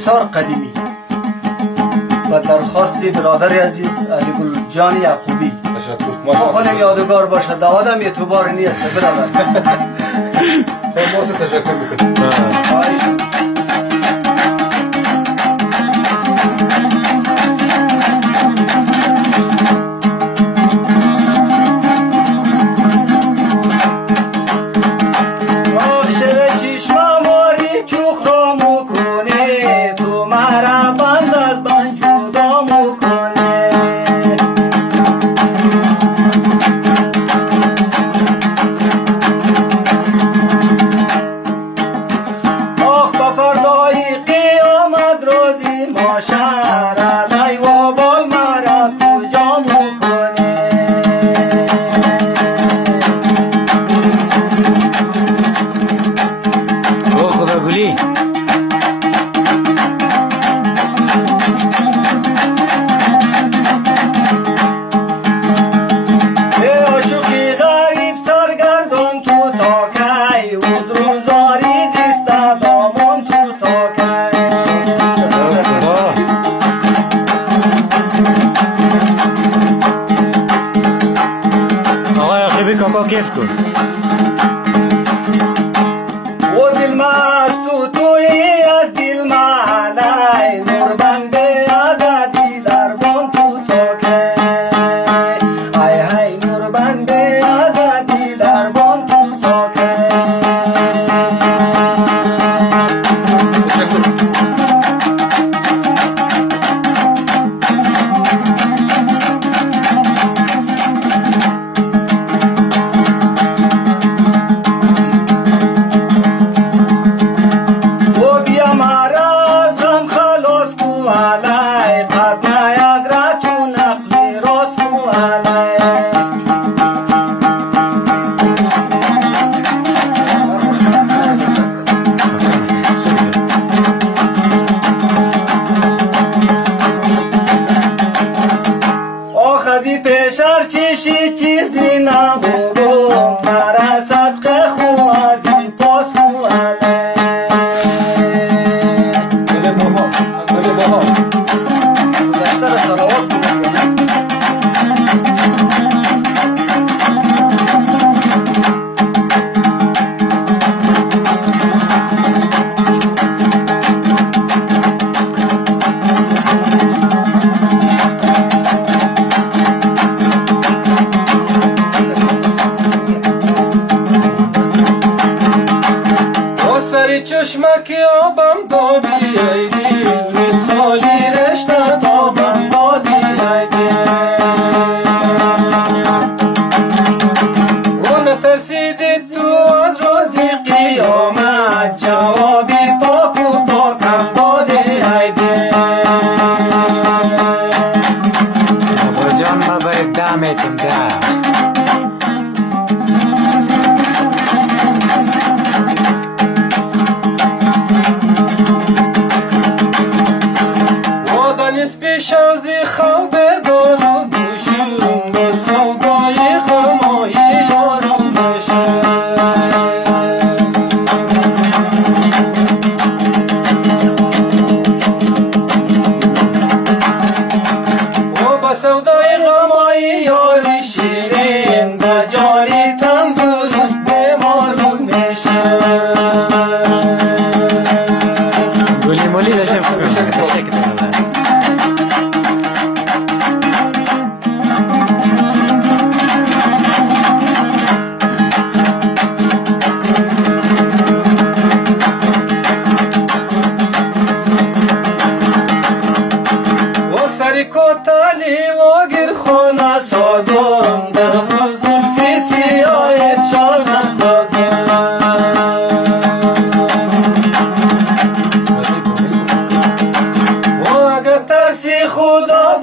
بسیار قدیمی و درخواست برادر عزیز علی گل جان یعقوبی ما خانم یادگار باشه دا آدم اعتبار نیست برادر. ما تشکر میکنیم. کیف کن و دل مست توی از دل مالای نوربند بیاد دیلر بان تو توکه ای های نوربند بیاد دیلر بان تو توکه پیشار چیشی چیزی نبودم مرا صدقه خوازی پاس کواله بله بابا بله بابا دفتر سراوات بودم چشمکی آبم دادی ای دل مثالی رشته تابم دادی ای دل و نترسیدی تو از روزی قیامت جوابی پاک و پاکم دادی ای دل بابا جان ما باید دمتون گرم شوزی خواب دارم بشورم با سودای غمای یارم بشم و با سودای غمای یاری شیرین در جاری تندرست بیمارم میشم گلی مولی داشتم تشکر کوتالی و گرخونه سازم در زلفی سیاه چال نسازم و اگر ترسی خدا